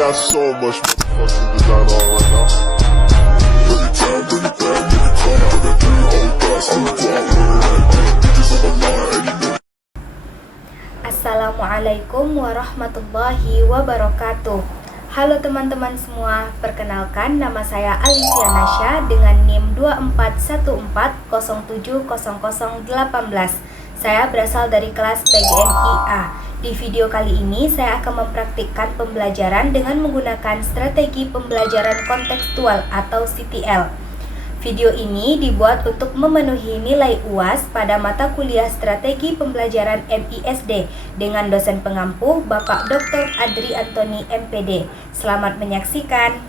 got so much fucking design on right now. Every time, bring it back, make it come out, got 3 whole thoughts, I'm the block, bitches on my line, Assalamualaikum warahmatullahi wabarakatuh. Halo teman-teman semua, perkenalkan nama saya Alicia Nasya dengan NIM 2414070018. Saya berasal dari kelas PGMI-A. Di video kali ini saya akan mempraktikkan pembelajaran dengan menggunakan strategi pembelajaran kontekstual atau CTL. Video ini dibuat untuk memenuhi nilai UAS pada mata kuliah Strategi Pembelajaran MISD dengan dosen pengampu Bapak Dr. Adri Antoni MPD. Selamat menyaksikan.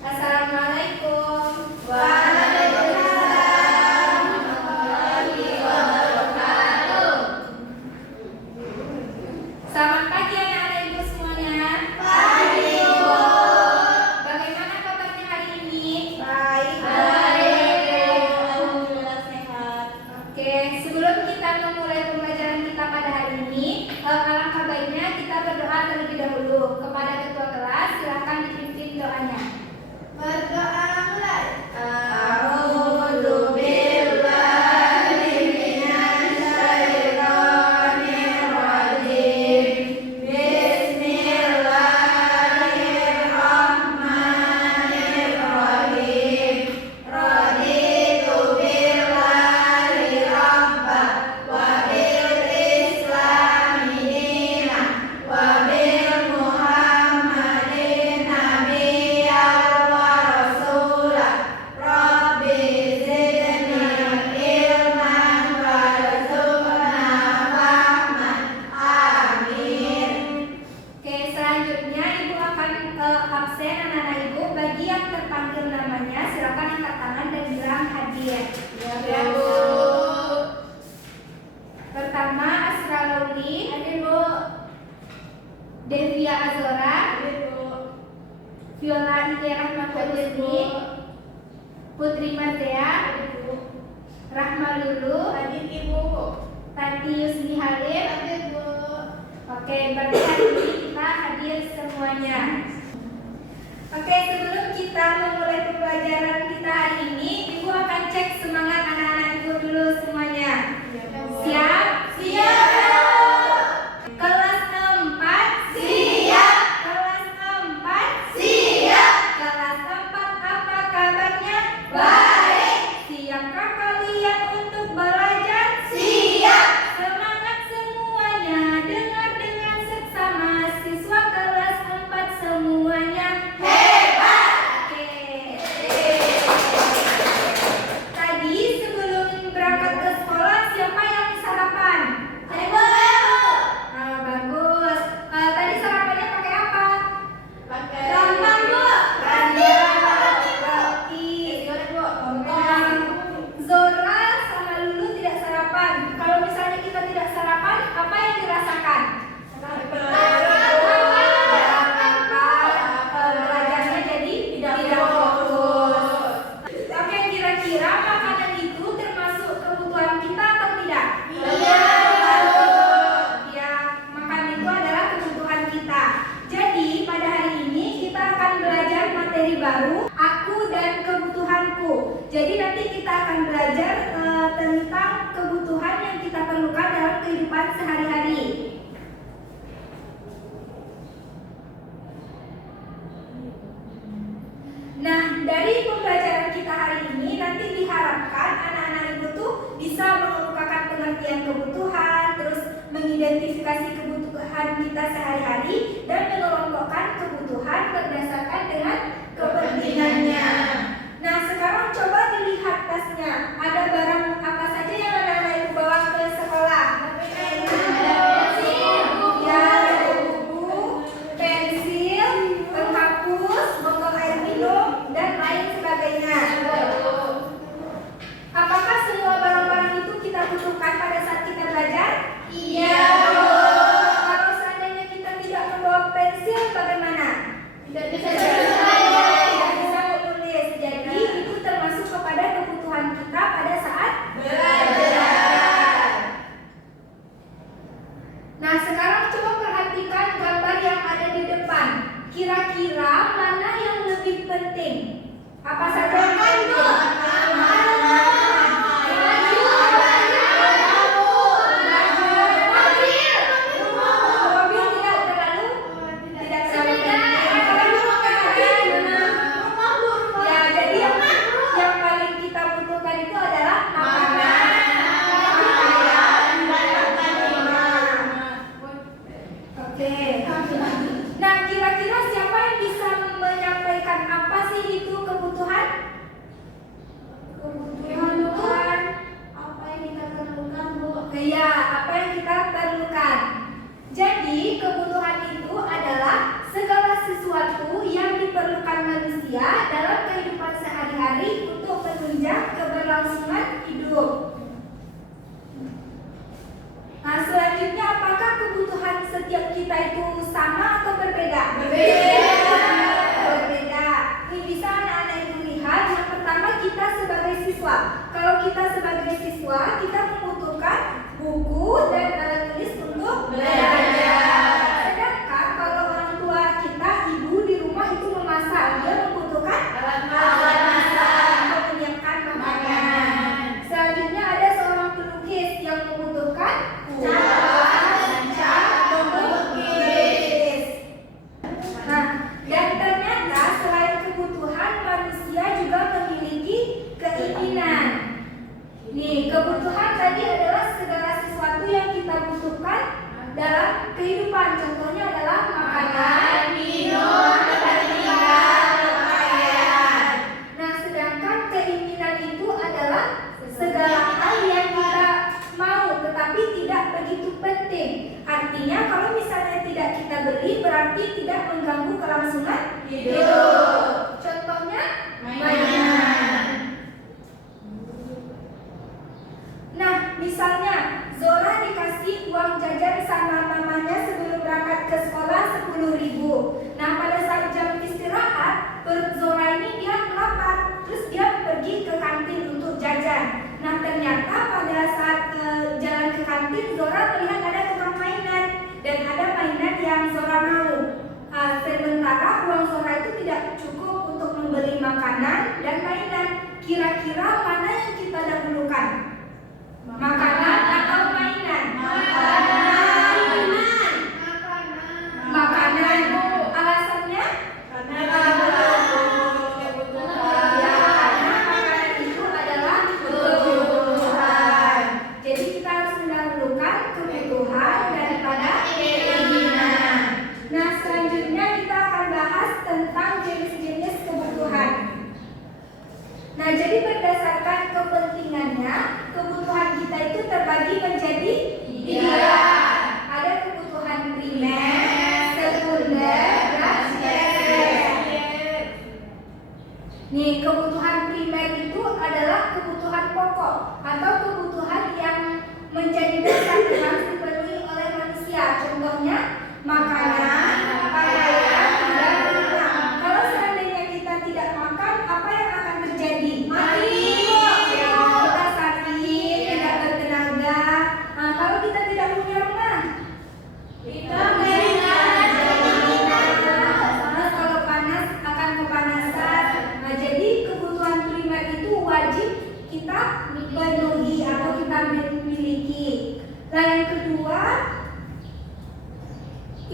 Assalamualaikum. Selamat pagi anak-anak ibu semuanya. Pagi ibu. Bagaimana kabarnya hari ini? Baik. Alhamdulillah sehat. Oke, sebelum kita memulai pembelajaran kita pada hari ini, alangkah baiknya kita berdoa terlebih dahulu. Kepada ketua kelas, silakan dipimpin doanya. Berdoa mulai. Absen anak-anak ibu, bagi yang terpanggil namanya silakan angkat tangan dan bilang hadir. Ya, Bu. Pertama Asra Lauli, hadir Bu. Devia Azora, hadir Bu. Viola Ida Rahmatulini, Putri Martea, hadir Bu. Rahma Lulu, hadir Ibu. Tanti Yusni hadir, hadir Bu. Oke, berarti hari ini kita hadir semuanya. Oke, sebelum kita memulai pembelajaran kita hari ini, Ibu akan cek semangat anak-anak Ibu dulu semuanya. Siap? Siap! Kelas 4? Siap! Kelas 4? Siap! Kelas 4 apa kabarnya? Baik! Siapkah kalian untuk belajar? Siap! Semangat semuanya, dengar dengan seksama siswa kelas 4 semuanya. Baru, aku dan kebutuhanku. Jadi nanti kita akan belajar tentang kebutuhan yang kita perlukan dalam kehidupan sehari-hari. Nah, dari pembelajaran kita hari ini nanti diharapkan anak-anak ibu tuh bisa mengemukakan pengertian kebutuhan, terus mengidentifikasi kebutuhan kita sehari-hari dan mengelompokkan kebutuhan berdasarkan dengan kepentingannya. Nah, sekarang coba dilihat tasnya. Ada barang apa saja yang anak-anak ibu bawa ke sekolah? Buku, pensil, penghapus, botol air minum, dan lain sebagainya. Apakah semua barang-barang itu kita butuhkan pada saat kita belajar? Iya. Kalau seandainya kita tidak membawa pensil, bagaimana? Tidak bisa menulis. yang kita perlukan. Jadi, kebutuhan itu adalah segala sesuatu yang diperlukan manusia dalam kehidupan sehari-hari untuk menunjang keberlangsungan hidup. Nah, selanjutnya apakah kebutuhan setiap kita itu sama atau berbeda? Berbeda. Ini bisa anak-anak itu lihat. Yang pertama, kita sebagai siswa. Kalau kita sebagai siswa, kita membutuhkan buku dan alat tulis untuk belajar. Sedangkan kalau orang tua kita, ibu di rumah itu memasak, dia membutuhkan alat masak untuk menyiapkan makanan. Selanjutnya ada seorang pelukis yang membutuhkan cat untuk melukis. Nah, dan ternyata selain kebutuhan, manusia juga memiliki keinginan. Nih, kebutuhan tadi adalah segala sesuatu yang kita butuhkan dalam kehidupan. Contohnya adalah makanan, minum, tempat tinggal, pakaian. Nah, sedangkan keinginan itu adalah segala hal yang kita mau tetapi tidak begitu penting. Artinya kalau misalnya tidak kita beli berarti tidak mengganggu kelangsungan hidup. Contohnya mainan. Nah, misalnya Zora dikasih uang jajan sama mamanya sebelum berangkat ke sekolah 10.000. Nah, pada saat jam istirahat, perut Zora ini dia lapar, terus dia pergi ke kantin untuk jajan. Nah, ternyata pada saat jalan ke kantin, Zora melihat ada tukang mainan dan ada mainan yang Zora mau. Sementara uang Zora itu tidak cukup untuk membeli makanan dan mainan. Kira-kira mana yang kita dahulukan? Makanan atau mainan? Makanan. Alasannya? Karena makanan itu adalah kebutuhan. Jadi kita harus mendahulukan kebutuhan daripada keinginan. Nah, selanjutnya kita akan bahas tentang jenis-jenis kebutuhan. Nah, jadi berdasarkan kepentingannya, kebutuhan kita itu terbagi menjadi 3. Ada kebutuhan primer, sekunder, dan tersier. Nih, kebutuhan primer itu adalah kebutuhan pokok atau kebutuhan yang menjadi dasar yang harus dipenuhi oleh manusia. Contohnya makanan, pakaian, dan rumah. Kalau seandainya kita tidak makan, apa yang akan terjadi? Mati. Kita sakit, tidak bertenaga. Nah, kalau kita tidak punya rumah, kita kalau panas akan kepanasan. Nah, jadi kebutuhan primer itu wajib kita penuhi atau kita miliki. Nah, yang kedua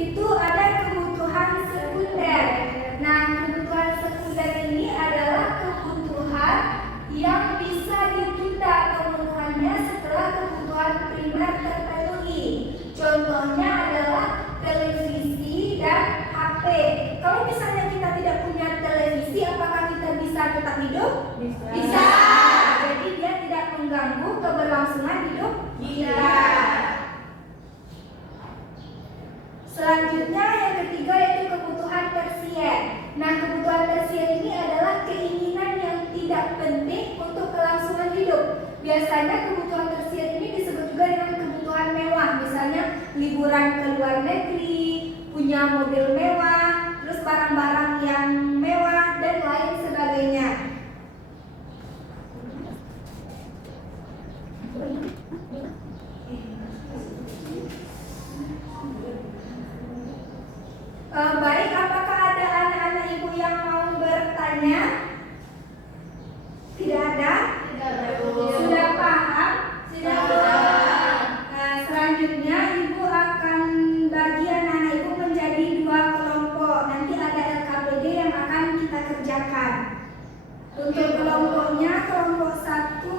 itu ada kebutuhan sekunder. Nah, kebutuhan sekunder ini adalah kebutuhan yang bisa ditunda pemenuhannya setelah kebutuhan primer terpenuhi. Contohnya adalah televisi dan HP. Kalau misalnya kita tidak punya televisi, apakah kita bisa tetap hidup? Bisa. Jadi dia tidak mengganggu keberlangsungan hidup kita. Selanjutnya yang ketiga yaitu kebutuhan tersier. Nah, kebutuhan tersier ini adalah keinginan yang tidak penting untuk kelangsungan hidup. Biasanya kebutuhan tersier ini disebut juga dengan kebutuhan mewah. Misalnya liburan ke luar negeri, punya mobil mewah, terus barang-barang yang mewah dan lain sebagainya. Baik, apakah ada anak-anak ibu yang mau bertanya? Tidak ada? Sudah paham? Sudah paham. Selanjutnya ibu akan bagi anak-anak ibu menjadi 2 kelompok. Nanti ada LKPD yang akan kita kerjakan. Untuk kelompoknya, kelompok 1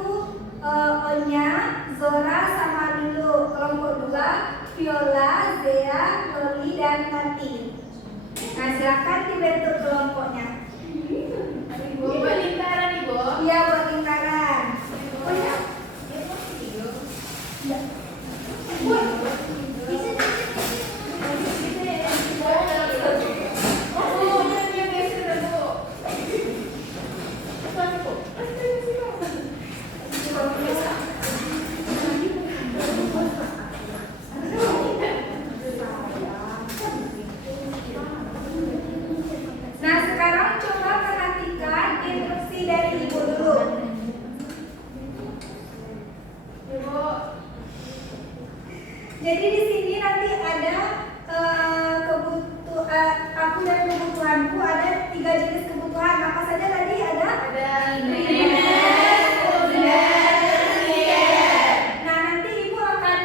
Onya, Zora sama Lulu. Kelompok 2 Viola, Zea, Loli, dan Tati. Nah, silakan dibentuk kelompoknya. Ibu, buat lingkaran, Ibu. Iya, buat lingkaran. Oh ya? Ya, Nah, sekarang coba perhatikan instruksi dari Ibu dulu. Jadi di sini nanti ada aku dan kebutuhanku, ada 3 jenis kebutuhan. Apa saja tadi ada? Nah, nanti Ibu akan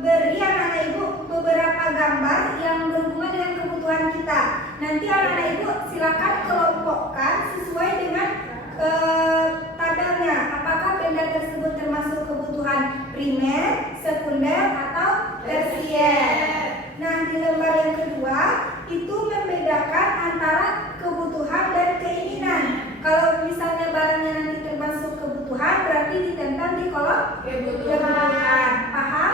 beri anak-anak Ibu beberapa gambar yang berhubungan dengan kebutuhan kita. Nanti anak-anak Ibu silakan kelompokkan sesuai dengan tabelnya. Apakah benda tersebut termasuk kebutuhan primer, sekunder, atau tersier. Nah, di lembar yang kedua itu membedakan antara kebutuhan dan keinginan. Kalau misalnya barangnya nanti termasuk kebutuhan, berarti ditempel di kolom kebutuhan. Paham?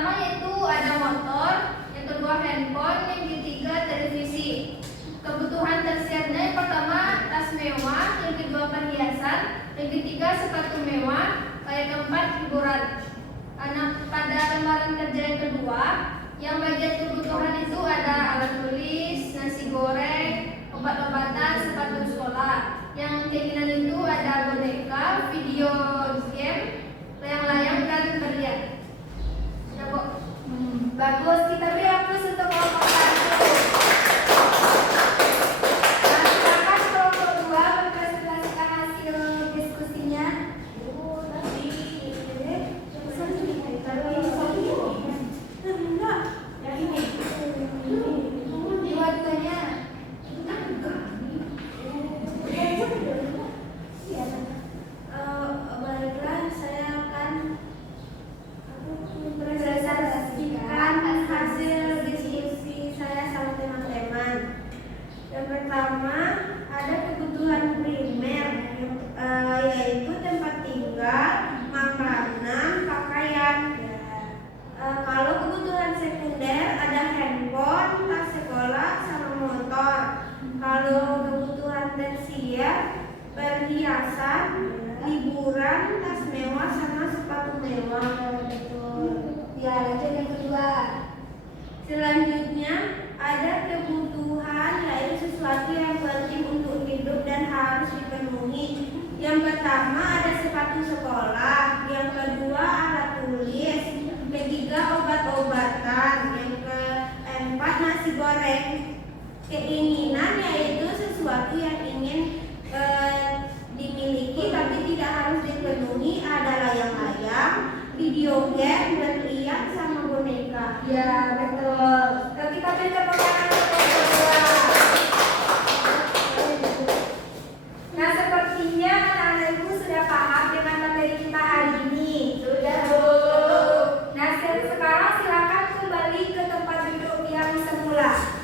pertama yaitu ada motor, yang kedua handphone, yang ketiga televisi. Kebutuhan tersiernya yang pertama tas mewah, yang kedua perhiasan, yang ketiga sepatu mewah, yang keempat hiburan. Pada lembaran kerja yang kedua, yang bagian kebutuhan itu ada alat tulis, nasi goreng, obat-obatan, sepatu sekolah. Yang keinginan itu ada boneka, video game, layang-layang, dan berlian. Sudah, Bu? Bagus, kita beri aplaus untuk kelompok 1. Nah, silakan kelompok 2 mempresentasikan hasil diskusinya. Dua-duanya. Baiklah, saya akan mempresentasikan hasil diskusi saya sama teman-teman. Yang pertama ada kebutuhan primer, yaitu tempat tinggal, makanan, pakaian. Kalau kebutuhan sekunder ada handphone, tas sekolah, sama motor. Kalau kebutuhan tersier, perhiasan, liburan, tas mewah, sama sepatu mewah. Ya, lanjut yang kedua. Selanjutnya ada kebutuhan, yaitu sesuatu yang penting untuk hidup dan harus dipenuhi. Yang pertama ada sepatu sekolah, yang kedua alat tulis, ketiga obat-obatan, yang keempat nasi goreng. Keinginan yaitu sesuatu yang ingin dimiliki tapi tidak harus dipenuhi, ada layang-layang, video game, berlian, sama boneka. Ya, betul. Kita beri tepuk tangan untuk kedua. Nah, sepertinya anak-anak ibu sudah paham dengan materi kita hari ini. Sudah, Bu. Nah, sekarang silakan kembali ke tempat duduk yang semula.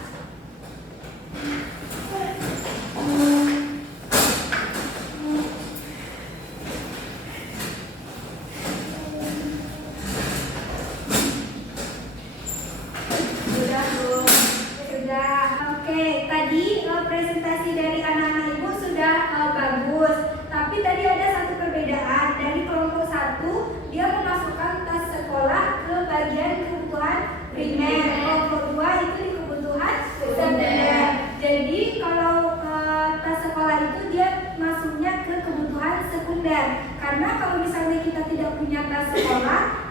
Sudah, Bu. Sudah. Oke, tadi presentasi dari anak-anak ibu sudah bagus. Tapi tadi ada satu perbedaan. Dari kelompok 1, dia memasukkan tas sekolah ke bagian kebutuhan primer. Kelompok 2 itu di kebutuhan sekunder. Jadi kalau tas sekolah itu dia masuknya ke kebutuhan sekunder. Karena kalau misalnya kita tidak punya tas sekolah,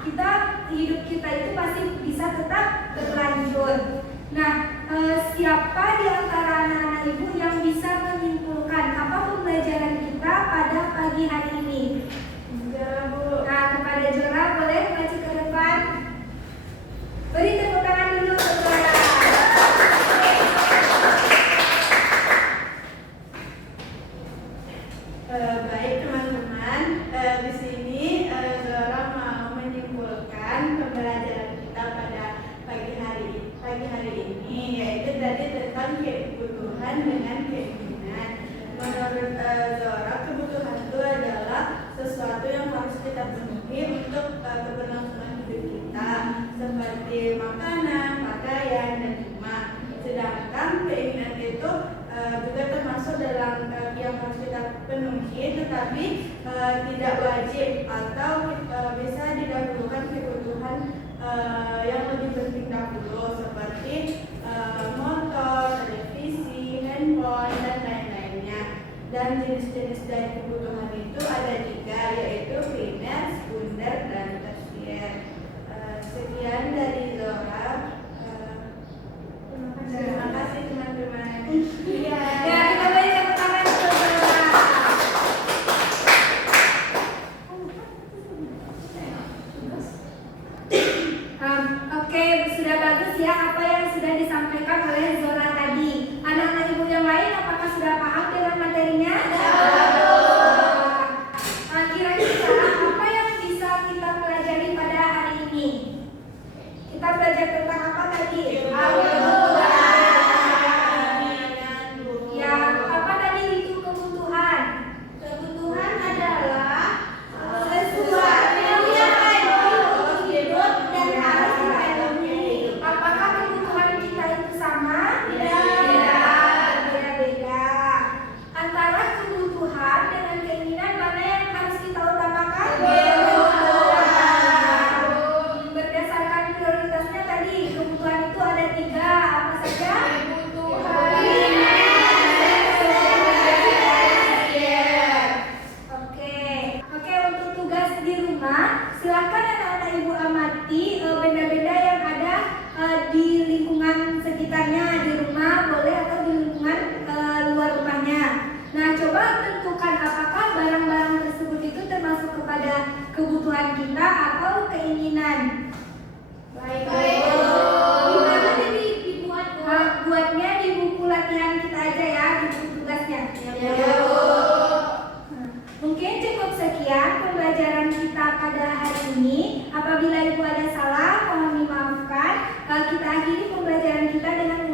hidup kita itu pasti bisa tetap berlanjut. Nah, siapa di antara anak-anak ibu yang bisa menyimpulkan apa pembelajaran kita pada pagi hari ini? Jora, Bu. Nah, kepada Jora boleh maju ke depan. Beri tepuk tangan dulu untuk Jora. Baik teman-teman, di sini Zora mau menyimpulkan pembelajaran kita pada pagi hari ini, yaitu tadi tentang kebutuhan dengan keinginan. Menurut Zora, kebutuhan itu adalah sesuatu yang harus kita penuhi untuk keberlangsungan hidup kita, seperti makanan, pakaian, dan rumah. Sedangkan keinginan itu juga termasuk dalam yang harus kita penuhi, tetapi tidak wajib atau bisa didahulukan kebutuhan yang lebih penting dahulu, seperti motor, televisi, handphone, dan lain-lainnya. Dan jenis-jenis dari kebutuhan itu ada 3, yaitu primer, sekunder, dan tersier. Sekian dari Zora. Terima kasih teman-teman. Ya, kita beri tepuk tangan untuk Jora. Oke, sudah bagus ya apa yang sudah disampaikan oleh Zora tadi. Anak-anak ibu yang lain apakah sudah paham dengan materinya? Sudah. Silakan anak-anak Ibu amati benda-benda yang ada di lingkungan sekitarnya, di rumah boleh atau di lingkungan luar rumahnya. Nah, coba tentukan apakah barang-barang tersebut itu termasuk kepada kebutuhan kita atau keinginan. Baik. Gimana dibuat? Buatnya di buku latihan kita aja ya, di buku tugasnya. Mungkin cukup sekian pembelajaran kita pada hari ini. Apabila Ibu ada salah, mohon dimaafkan. Kita akhiri pembelajaran kita dengan